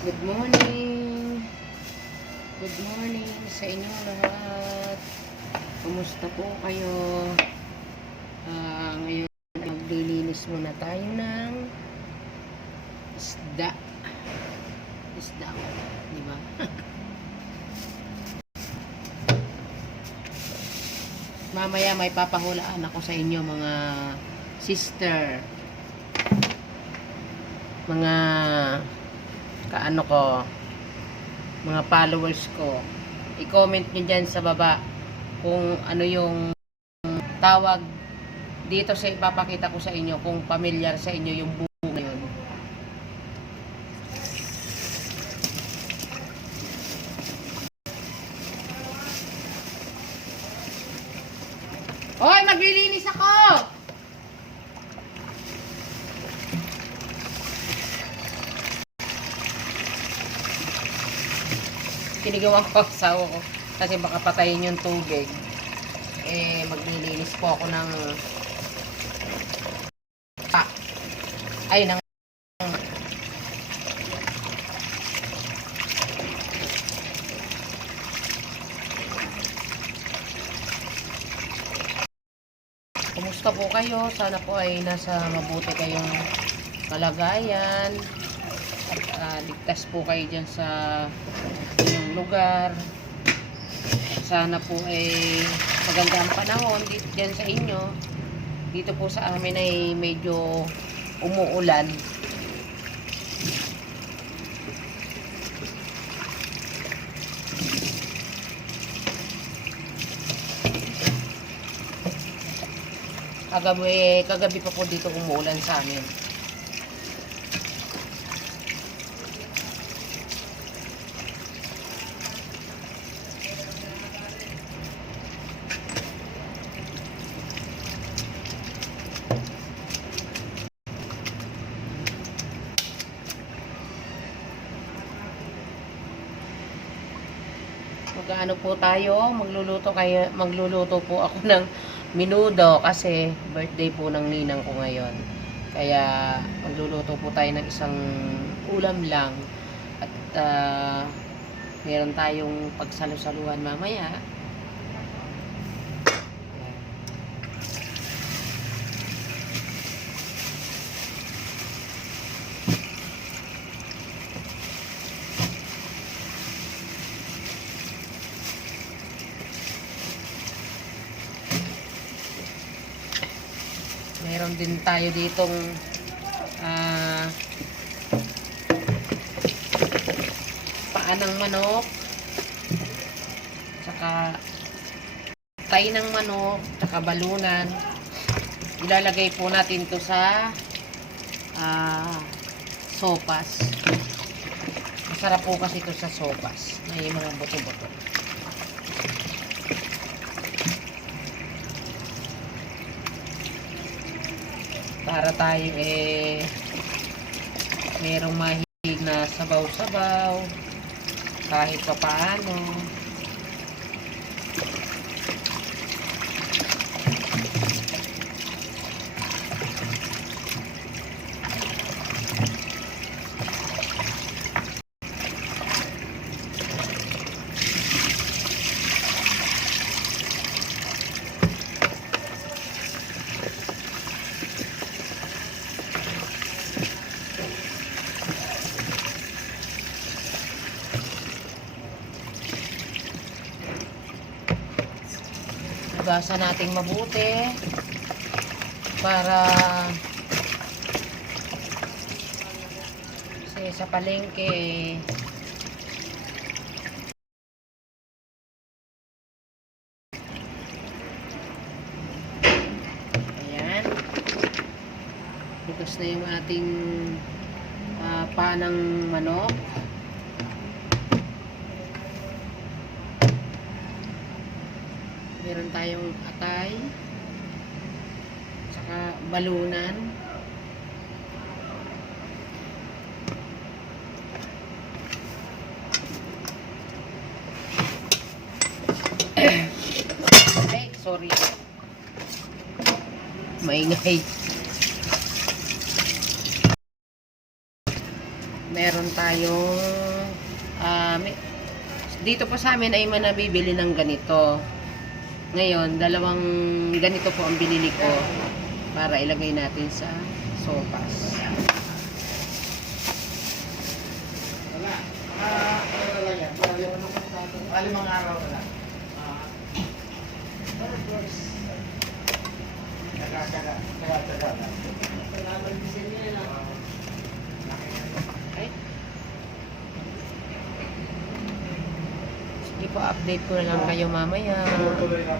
Good morning. Good morning sa inyong lahat. Kumusta po kayo? Ngayon maglilinis muna tayo ng isda. Isda, di ba? Mamaya may papahulaan ako sa inyo mga sister. Mga kaano ko, mga followers ko, i-comment nyo dyan sa baba kung ano yung tawag dito sa ipapakita ko sa inyo, kung familiar sa inyo yung buo na yun. Hoy, maglilinis ako! Kinigawan ko ang asawa ko kasi baka patayin yung tubig. Maglilinis po ako ng ng kumusta po kayo? Sana po ay nasa mabuti kayong kalagayan at ligtas po kayo dyan sa inyong lugar. Sana po ay maganda ang panahon dito dyan sa inyo. Dito po sa amin ay medyo umuulan. Kagabi pa po dito umuulan sa amin. Mag-ano po tayo, magluluto po ako ng menudo kasi birthday po ng ninang ko ngayon. Kaya magluluto po tayo ng isang ulam lang at meron tayong pagsalu-saluhan mamaya. Meron din tayo ditong paa ng manok, tsaka tay ng manok, tsaka balunan. Ilalagay po natin to sa sopas. Masarap po kasi ito sa sopas. May mga buto-buto. Para tayo merong mahilig na sabaw-sabaw kahit pa paano. Hugasan nating mabuti para kasi sa palengke ayan, bukas na yung ating panang manok. Meron tayong atay, saka balunan. Ay, sorry. Maingay. meron tayong dito po sa amin ay manabibili ng ganito. Ngayon, dalawang ganito po ang binili ko para ilagay natin sa sopas. Wala. Ano lang yan? Alimang araw na lang. Taga. Ay. Sige po, update ko na lang kayo mamaya.